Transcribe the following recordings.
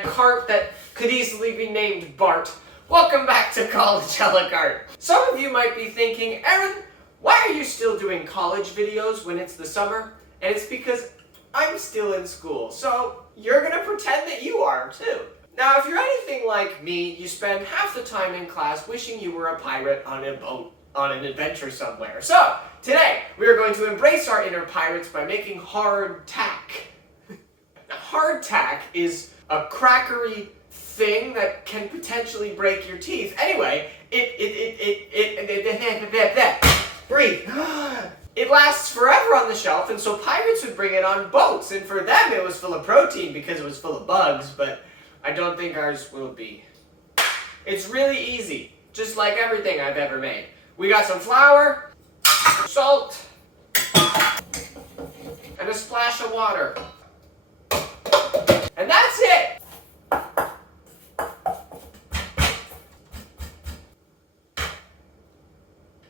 a cart that could easily be named Bart. Welcome back to College a la carte. Some of you might be thinking, Aaron, why are you still doing college videos when it's the summer? And it's because I'm still in school, so you're gonna pretend that you are too. Now, if you're anything like me, you spend half the time in class wishing you were a pirate on a boat on an adventure somewhere. So, today, we are going to embrace our inner pirates by making hard tack. Hard tack is a crackery thing that can potentially break your teeth. Anyway, breathe. It lasts forever on the shelf, and so pirates would bring it on boats, and for them it was full of protein because it was full of bugs, but I don't think ours will be. It's really easy, just like everything I've ever made. We got some flour, salt, and a splash of water. And that's it!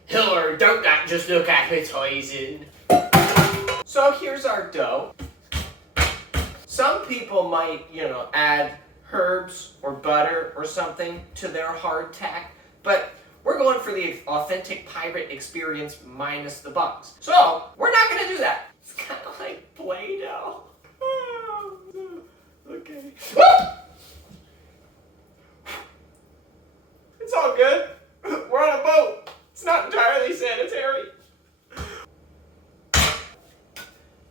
Hillary, don't that just look appetizing? So here's our dough. Some people might, add herbs or butter or something to their hardtack, but we're going for the authentic pirate experience minus the bugs. So, we're not gonna do that. It's kind of like Play-Doh. Okay. It's all good. We're on a boat. It's not entirely sanitary.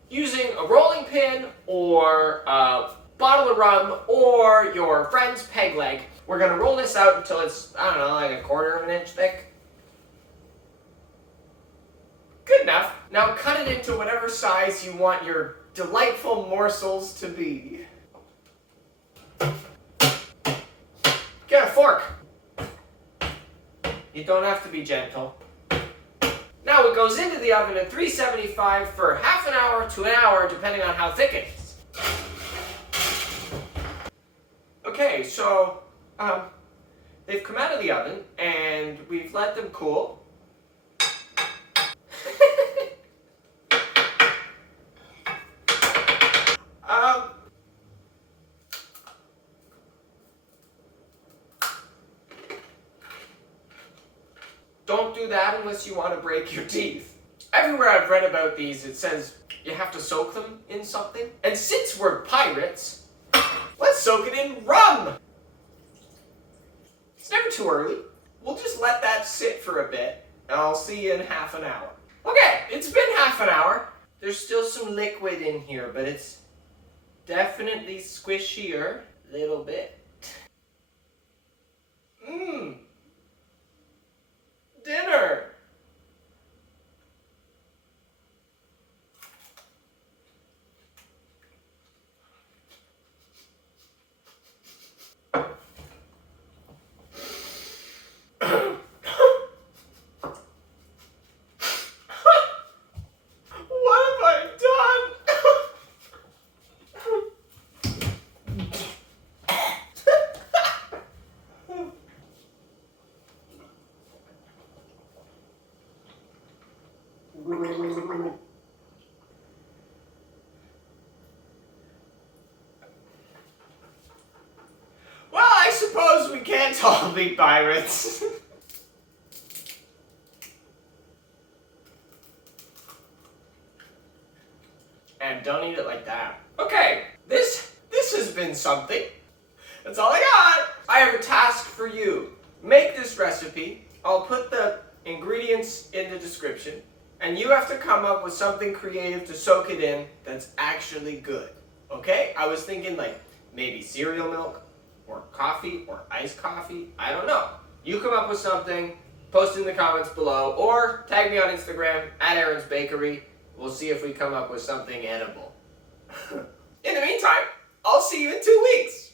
Using a rolling pin or a bottle of rum or your friend's peg leg, we're gonna roll this out until it's, I don't know, like a quarter of an inch thick. Good enough. Now cut it into whatever size you want your delightful morsels to be. Get a fork. You don't have to be gentle. Now it goes into the oven at 375 for half an hour to an hour, depending on how thick it is. Okay, so they've come out of the oven and we've let them cool. Don't do that unless you want to break your teeth. Everywhere I've read about these, it says you have to soak them in something. And since we're pirates, let's soak it in rum. It's never too early. We'll just let that sit for a bit, and I'll see you in half an hour. Okay, it's been half an hour. There's still some liquid in here, but it's definitely squishier a little bit. Dinner! Well, I suppose we can't all be pirates. And don't eat it like that. Okay, this has been something. That's all I got. I have a task for you. Make this recipe. I'll put the ingredients in the description. And you have to come up with something creative to soak it in that's actually good. Okay? I was thinking like maybe cereal milk or coffee or iced coffee. I don't know. You come up with something, post in the comments below, or tag me on Instagram at Aaron's Bakery. We'll see if we come up with something edible. In the meantime, I'll see you in 2 weeks.